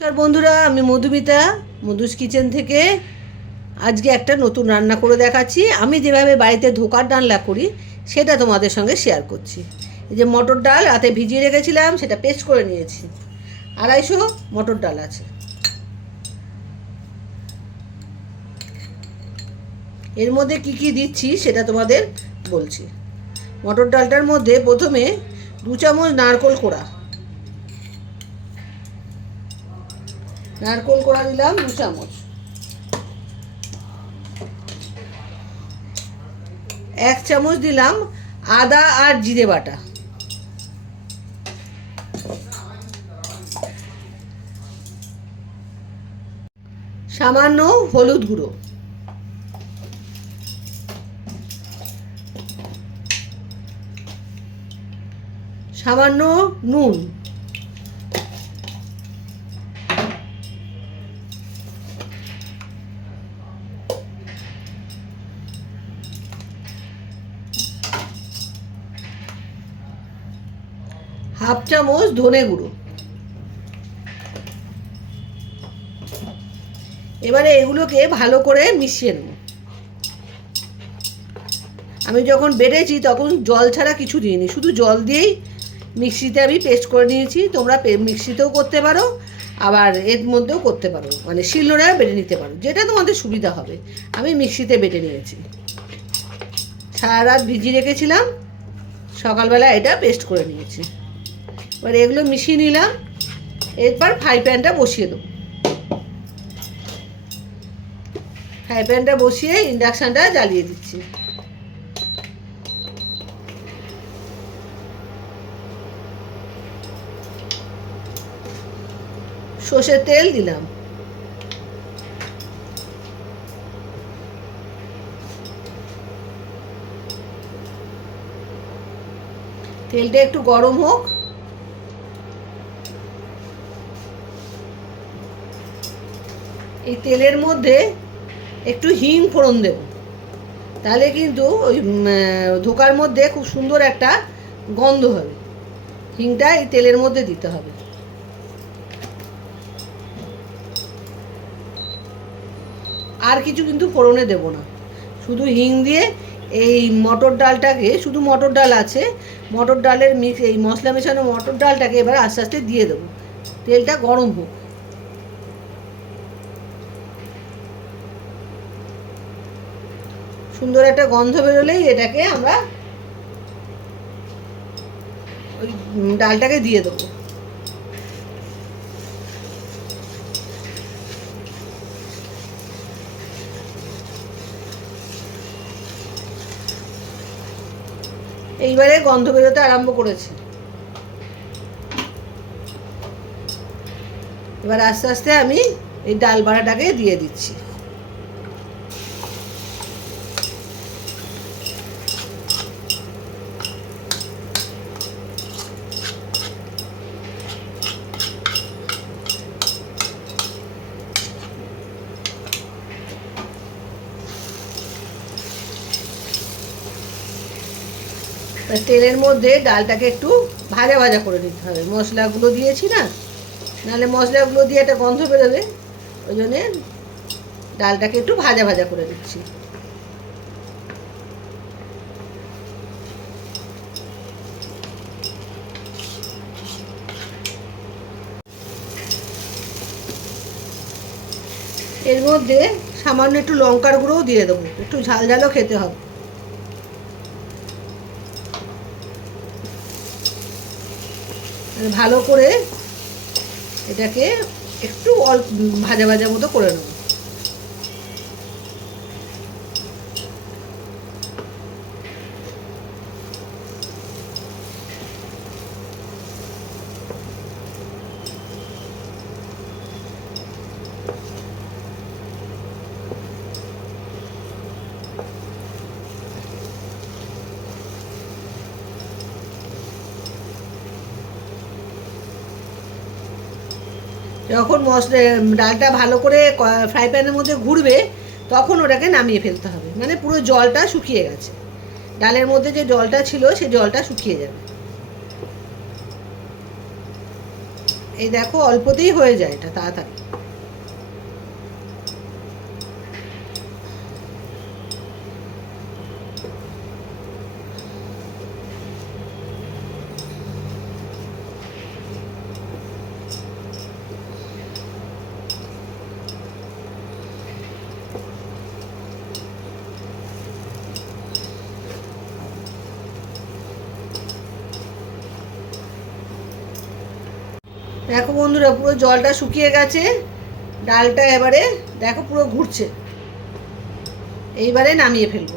নমস্কার বন্ধুরা, আমি মধুমিতা, মধুস কিচেন থেকে। আজকে একটা নতুন রান্না করে দেখাচ্ছি। আমি যেভাবে বাড়িতে ধোকার ডালনা করি, সেটা তোমাদের সঙ্গে শেয়ার করছি। এই যে মটর ডাল রাতে ভিজিয়ে রেখেছিলাম, সেটা পেস্ট করে নিয়েছি। আড়াইশো মটর ডাল আছে। এর মধ্যে কি কি দিচ্ছি, সেটা তোমাদের বলছি। মটর ডালটার মধ্যে প্রথমে দু চামচ নারকোল কোড়া। নারকোল কোড়া দিলাম, দু চামচ। এক চামচ দিলাম আদা আর জিরে বাটা। সামান্য হলুদ গুঁড়ো। সামান্য নুন। চামচ ধনে গুঁড়ো। এবারে এগুলোকে ভালো করে মিশিয়ে নেব। আমি যখন বেটেছি তখন জল ছাড়া কিছু দিইনি, শুধু জল দিয়েই মিক্সিতে আমি পেস্ট করে নিয়েছি। তোমরা মিক্সিতেও করতে পারো, আবার এর মধ্যেও করতে পারো। মানে শিলনোড়ায় বেটে নিতে পারো, যেটা তোমাদের সুবিধা হবে। আমি মিক্সিতে বেটে নিয়েছি। সারা রাত ভিজিয়ে রেখেছিলাম, সকালবেলা এটা পেস্ট করে নিয়েছি। এবার এগুলো মিশিয়ে নিলাম। এরপর ফ্রাই প্যানটা বসিয়ে দেবো। ফ্রাই প্যানটা বসিয়ে ইন্ডাকশানটা জ্বালিয়ে দিচ্ছি। সর্ষের তেল দিলাম। তেলটা একটু গরম হোক। এই তেলের মধ্যে একটু হিং ফোড়ন দেব। তাহলে কিন্তু ওই ধোকার মধ্যে খুব সুন্দর একটা গন্ধ হবে। হিংটা এই তেলের মধ্যে দিতে হবে। আর কিছু কিন্তু ফোড়নে দেব না। শুধু হিং দিয়ে এই মটর ডালটাকে, শুধু মটর ডাল আছে, মটর ডালের মিক্স এই মশলা মেশানো মটর ডালটাকে এবার আস্তে আস্তে দিয়ে দেবো। তেলটা গরম হোক। সুন্দর একটা গন্ধ বেরোলেই এটাকে আমরা ওই ডালটাকে দিয়ে দেবো। এইবারে গন্ধ বেরোতে আরম্ভ করেছে। এবার আস্তে আস্তে আমি এই ডাল বাড়াটাকে দিয়ে দিচ্ছি। তেলের মধ্যে ডালটাকে একটু ভাজা ভাজা করে নিতে হবে। মশলাগুলো দিয়েছি না? নাহলে মশলাগুলো দিয়ে একটা গন্ধ বেরোবে ওই জন্যে ডালটাকে একটু ভাজা ভাজা করে দিচ্ছি এর মধ্যে সামান্য একটু লঙ্কার গুঁড়োও দিয়ে দেবো। একটু ঝাল ঝালও খেতে হবে। ভালো করে এটাকে একটু অল্প ভাজা ভাজা মতো করে নেব যখন মশলা ডালটা ভালো করে ফ্রাই প্যানের মধ্যে ঘুরবে, তখন ওটাকে নামিয়ে ফেলতে হবে। মানে পুরো জলটা শুকিয়ে গেছে। ডালের মধ্যে যে জলটা ছিল, সে জলটা শুকিয়ে যাবে। এই দেখো, অল্পতেই হয়ে যায় এটা, তাড়াতাড়ি। দেখো বন্ধুরা, পুরো জলটা শুকিয়ে গেছে। ডালটা এবারে দেখো পুরো ঘুরছে। এইবারে নামিয়ে ফেলব।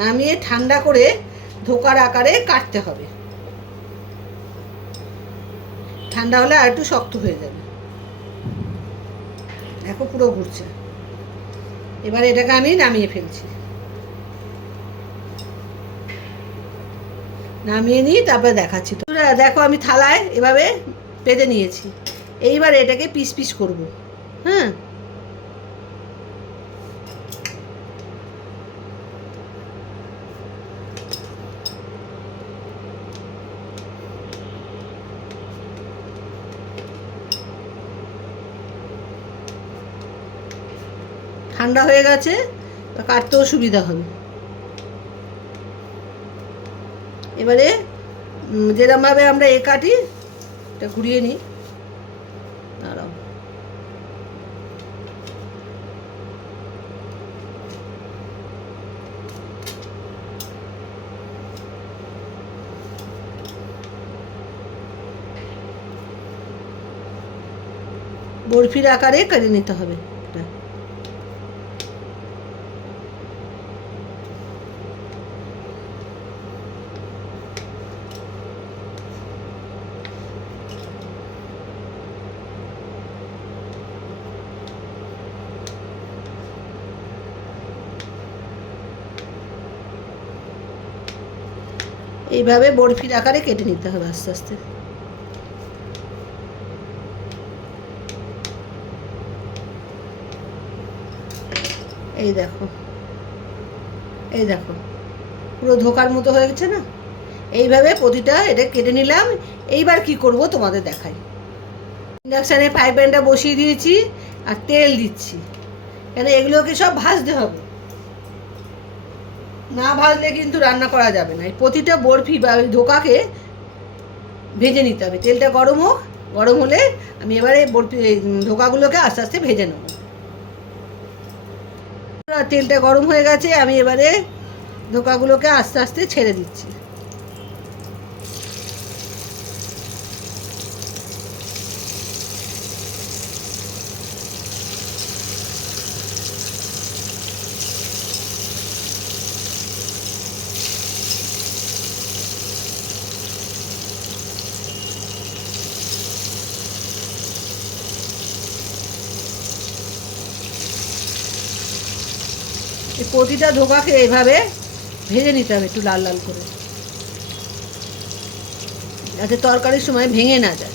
নামিয়ে ঠান্ডা করে ধোকার আকারে কাটতে হবে। ঠান্ডা হলে আর একটু শক্ত হয়ে যাবে। দেখো পুরো ঘুরছে। এবারে এটাকে আমি নামিয়ে ফেলছি। নামিয়ে নিই, তারপরে দেখাচ্ছি। তো দেখো আমি থালায় এভাবে পেতে নিয়েছি। এইবার এটাকে পিস পিস করব। হ্যাঁ? ঠান্ডা হয়ে গেছে কাটতেও সুবিধা হবে। এবারে যেরকমভাবে আমরা এ কাটি এটা ঘুরিয়ে নিই। দাঁড়াও। বরফির আকারে কেটে নিতে হবে এটা এইভাবে বরফির আকারে কেটে নিতে হবে আস্তে আস্তে। এই দেখো। এই দেখো। পুরো ধোকার মতো হয়ে গেছে না? এইভাবে প্রতিটা এটা কেটে নিলাম। এইবার কি করব তোমাদের দেখাই। ইন্ডাকশানে ফ্রাই প্যানটা বসিয়ে দিয়েছি আর তেল দিচ্ছি। কেন এগুলোকে সব ভাজতে হবে? না ভাজলে কিন্তু রান্না করা যাবে না। এই প্রতিটা বরফি বা ওই ধোকাকে ভেজে নিতে হবে। তেলটা গরম হোক, গরম হলে আমি এবারে বরফি ধোকাগুলোকে আস্তে আস্তে ভেজে নেব। তেলটা গরম হয়ে গেছে, আমি এবারে ধোকাগুলোকে আস্তে আস্তে ছেড়ে দিচ্ছি এই প্রতিটা ধোকাকে এইভাবে ভেজে নিতে হবে একটু লাল লাল করে। যাতে তরকারির সময় ভেঙে না যায়।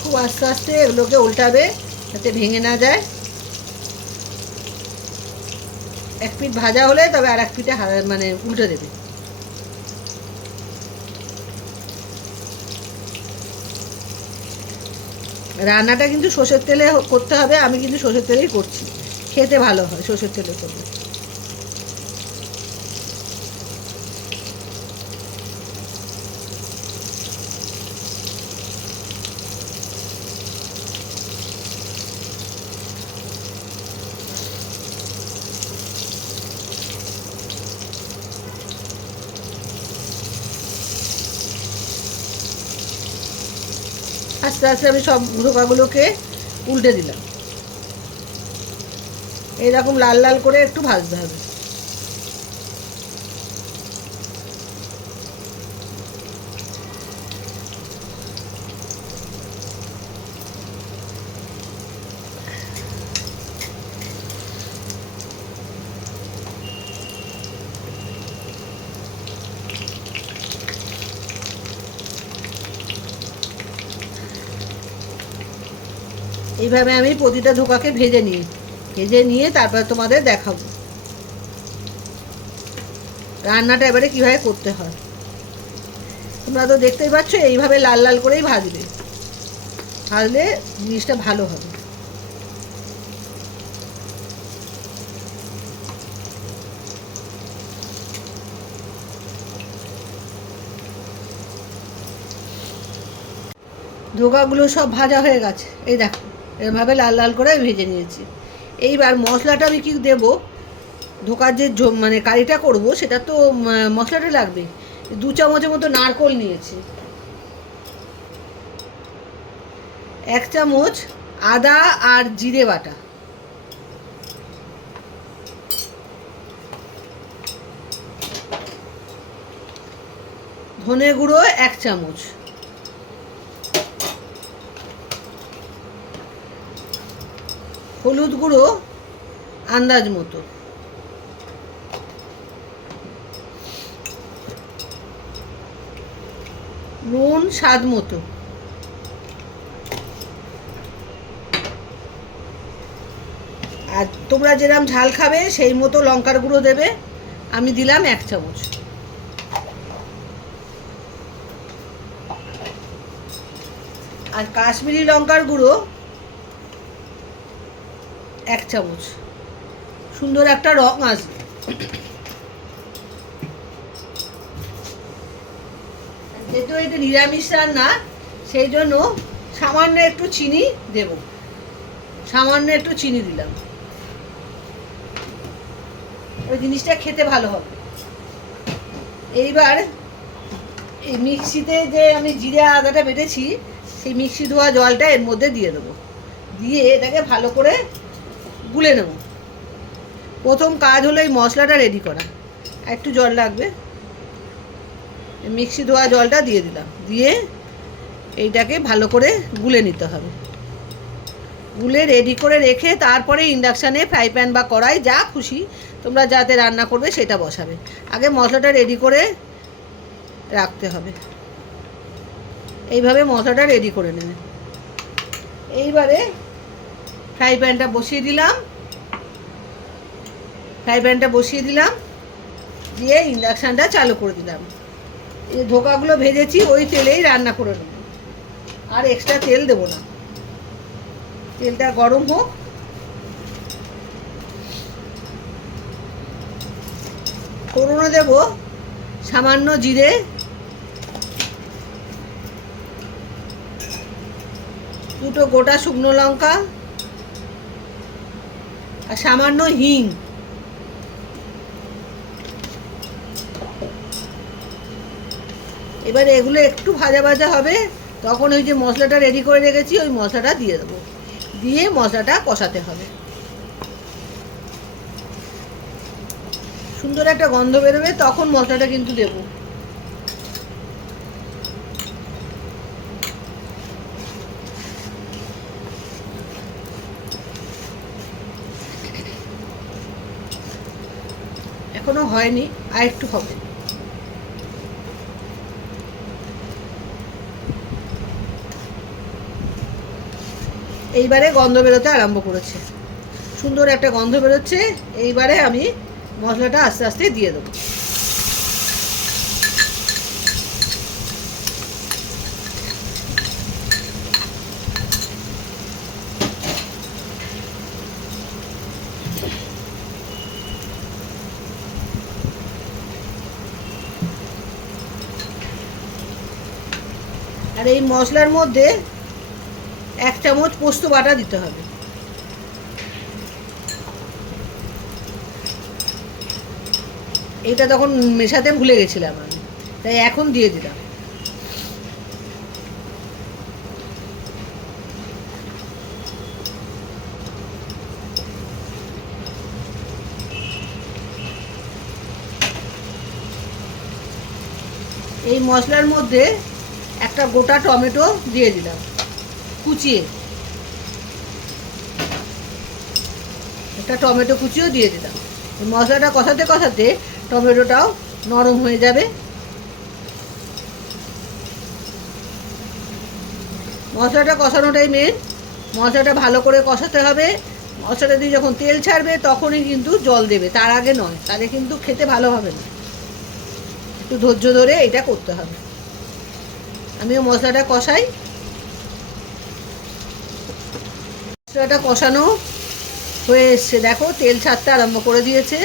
খুব আস্তে আস্তে এগুলোকে উল্টাবে যাতে ভেঙে না যায়। এক পিঠ ভাজা হলে তবে আর এক পিঠে মানে উল্টে দেবে। রান্নাটা কিন্তু সর্ষের তেলে করতে হবে, আমি কিন্তু সর্ষের তেলেই করছি। খেতে ভালো হয় সর্ষের তেলে করলে। আস্তে আস্তে আমি সব ধোকাগুলোকে উল্টে দিলাম। এইরকম লাল লাল করে একটু ভাজতে হবে। এইভাবে আমি প্রতিটা ধোকাকে ভেজে নিই। ভেজে নিয়ে তারপর তোমাদের দেখাবো। রান্নাটা এবারে কীভাবে করতে হয়। তোমরা তো দেখতেই পাচ্ছ, এইভাবে লাল লাল করেই ভাজবে। ভাজলে জিনিসটা ভালো হবে। ধোকাগুলো সব ভাজা হয়ে গেছে। এই দেখো। এভাবে লাল লাল করে ভেজে নিয়েছি। এইবার মশলাটা আমি কি দেব? ধোকার যে মানে কারিটা করব, সেটা তো মশলাটা লাগবে। দু চামচের মতো নারকোল নিয়েছি। এক চামচ আদা আর জিরে বাটা। ধনে গুঁড়ো এক চামচ। হলুদ গুঁড়ো, আন্দাজ মতো। নুন, স্বাদ মতো। আর তোমরা যেরকম ঝাল খাবে, সেই মতো লঙ্কার গুঁড়ো দেবে। আমি দিলাম এক চামচ। আর কাশ্মীরি লঙ্কার গুঁড়ো এক চামচ। সুন্দর একটা রং আসবে। যেহেতু এটা নিরামিষ রান্না, সেই জন্য সামান্য একটু চিনি দেব। সামান্য একটু চিনি দিলাম। ওই জিনিসটা খেতে ভালো হবে। এইবার এই মিক্সিতে যে আমি জিরে আদাটা বেটেছি, সেই মিক্সি ধোয়া জলটা এর মধ্যে দিয়ে দেবো। দিয়ে এটাকে ভালো করে গুলে নেব। প্রথম কাজ হলো এই মশলাটা রেডি করা। একটু জল লাগবে। মিক্সি ধোয়া জলটা দিয়ে দিলাম। দিয়ে এইটাকে ভালো করে গুলে নিতে হবে। গুলে রেডি করে রেখে তারপরে ইন্ডাকশানে ফ্রাই প্যান বা কড়াই, যা খুশি তোমরা যাতে রান্না করবে সেটা বসাবে। আগে মশলাটা রেডি করে রাখতে হবে। এইভাবে মশলাটা রেডি করে নেবে। এইবারে ফ্রাই প্যানটা বসিয়ে দিলাম। ফ্রাই প্যানটা বসিয়ে দিলাম। দিয়ে ইন্ডাকশানটা চালু করে দিলাম। এই ধোকাগুলো ভেজেছি, ওই তেলেই রান্না করে নেব। আর এক্সট্রা তেল দেবো না। তেলটা গরম হোক। ফোড়নে দেব সামান্য জিরে। দুটো গোটা শুকনো লঙ্কা। আর সামান্য হিং। এবার এগুলো একটু ভাজা ভাজা হবে, তখন ওই যে মশলাটা রেডি করে রেখেছি, ওই মশলাটা দিয়ে দেবো। দিয়ে মশলাটা কষাতে হবে। সুন্দর একটা গন্ধ বেরোবে, তখন মশলাটা কিন্তু দেবো এখনও হয়নি, আর একটু হবে। এইবারে গন্ধ বেরোতে আরম্ভ করেছে। সুন্দর একটা গন্ধ বেরোচ্ছে, এইবারে আমি মশলাটা আস্তে আস্তে দিয়ে দেবো। এই মশলার মধ্যে এক চামচ পোস্ত বাটা দিতে হবে। এটা তখন মেশাতে ভুলে গেছিলাম আমি, তাই এখন দিয়ে দিলাম। এই মশলার মধ্যে একটা গোটা টমেটো দিয়ে দিলাম। কুচিয়ে। একটা টমেটো কুচিও দিয়ে দিলাম। মশলাটা কষাতে কষাতে টমেটোটাও নরম হয়ে যাবে। মশলাটা কষানোটাই মেন মশলাটা ভালো করে কষাতে হবে। মশলাটা দিয়ে যখন তেল ছাড়বে তখনই কিন্তু জল দেবে। তার আগে নয়। তাহলে কিন্তু খেতে ভালো হবে না। একটু ধৈর্য ধরে এটা করতে হবে। আমিও মশলাটা কষাই। মশলাটা কষানো হয়ে এসছে। দেখো, তেল ছাড়তে আরম্ভ করে দিয়েছে।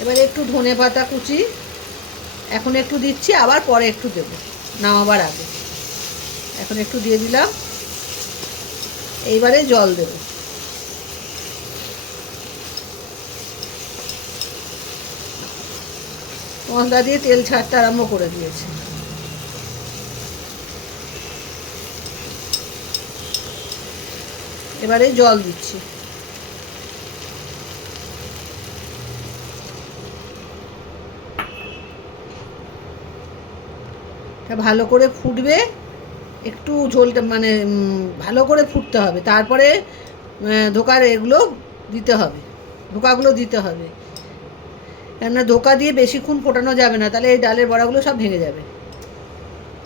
এবারে একটু ধনে পাতা কুচি। এখন একটু দিচ্ছি, আবার পরে একটু দেবো। নামাবার আগে। এখন একটু দিয়ে দিলাম। এইবারে জল দেবো। মশলা দিয়ে তেল ছাড়তে আরম্ভ করে দিয়েছে। এবারে জল দিচ্ছি। ভালো করে ফুটবে, একটু ঝোলটা মানে ভালো করে ফুটতে হবে। তারপরে ধোকার এগুলো দিতে হবে, ধোকাগুলো দিতে হবে। কেননা ধোকা দিয়ে বেশিক্ষণ ফোটানো যাবে না, তাহলে এই ডালের বড়াগুলো সব ভেঙে যাবে।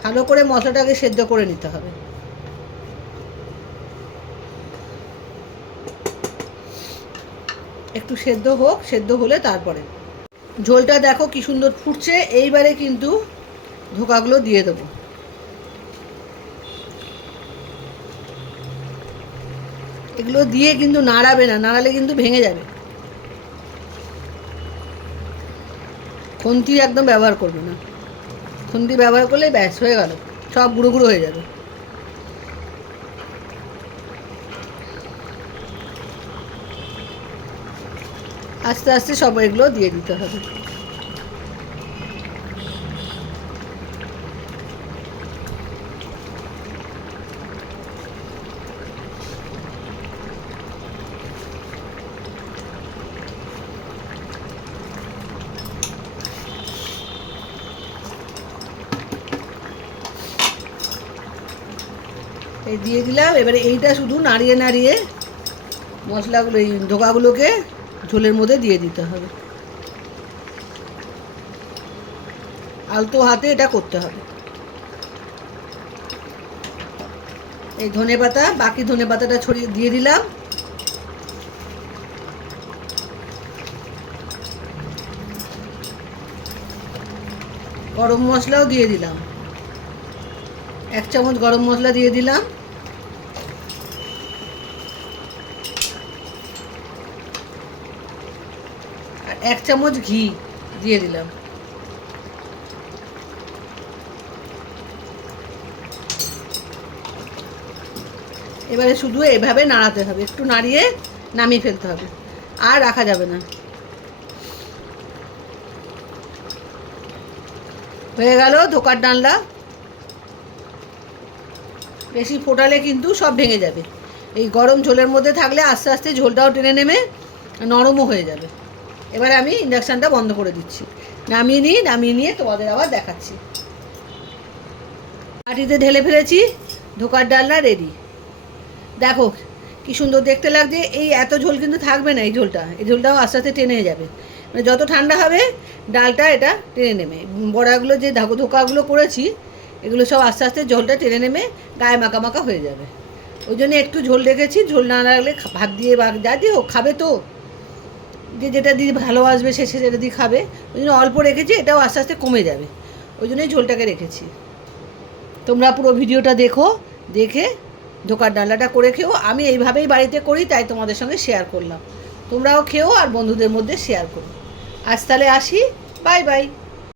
ভালো করে মশলাটাকে সেদ্ধ করে নিতে হবে। একটু সেদ্ধ হোক, সেদ্ধ হলে তারপরে। ঝোলটা দেখো কি সুন্দর ফুটছে, এইবারে কিন্তু ধোকাগুলো দিয়ে দেবো। এগুলো দিয়ে কিন্তু নাড়াবে না, নাড়ালে কিন্তু ভেঙে যাবে। খুন্তি একদম ব্যবহার করবে না। খুন্তি ব্যবহার করলে ব্যাস হয়ে গেল, সব গুঁড়ো গুঁড়ো হয়ে যাবে। আস্তে আস্তে সব এগুলো দিয়ে দিতে হবে। দিয়ে দিলাম। এবারে এইটা শুধু নাড়িয়ে নাড়িয়ে মশলাগুলো, এই ধোকাগুলোকে ঝোলের মধ্যে দিয়ে দিতে হবে। আলতো হাতে এটা করতে হবে। এই ধনে পাতা, বাকি ধনে পাতাটা ছড়িয়ে দিয়ে দিলাম। গরম মশলাও দিয়ে দিলাম। এক চামচ গরম মশলা দিয়ে দিলাম। এক চামচ ঘি দিয়ে দিলাম। এবারে শুধু এভাবে নাড়াতে হবে, একটু নাড়িয়ে নামিয়ে ফেলতে হবে, আর রাখা যাবে না। হয়ে গেল ধোকার ডালনা বেশি ফোটালে কিন্তু সব ভেঙে যাবে। এই গরম ঝোলের মধ্যে থাকলে আস্তে আস্তে ঝোলটাও টেনে নেমে নরমও হয়ে যাবে। এবারে আমি ইন্ডাকশানটা বন্ধ করে দিচ্ছি। নামিয়ে নিই নামিয়ে নিয়ে তোমাদের আবার দেখাচ্ছি। বাটিতে ঢেলে ফেলেছি, ধোকার ডালনা রেডি দেখো, কি সুন্দর দেখতে লাগছে। এই এত ঝোল কিন্তু থাকবে না এই ঝোলটা। এই ঝোলটাও আস্তে আস্তে টেনে যাবে। মানে যত ঠান্ডা হবে, ডালটা এটা টেনে নেবে। বড়াগুলো যে ধাকো ধোকাগুলো করেছি, এগুলো সব আস্তে আস্তে ঝোলটা টেনে নেমে গায়ে মাখা মাখা হয়ে যাবে। ওই জন্য একটু ঝোল রেখেছি। ঝোল না লাগলে ভাত দিয়ে বা যা দিয়ে হোক, খাবে তো। যে যেটা দিয়ে ভালোবাসবে, সে সেটা দিয়ে খাবে, ওই জন্য অল্প রেখেছি, এটাও আস্তে আস্তে কমে যাবে। ওই জন্যই ঝোলটাকে রেখেছি। তোমরা পুরো ভিডিওটা দেখো, দেখে ধোকার ডালাটা করে খেও। আমি এইভাবেই বাড়িতে করি, তাই তোমাদের সঙ্গে শেয়ার করলাম। তোমরাও খেও আর বন্ধুদের মধ্যে শেয়ার করো। আজ তাহলে আসি। Bye bye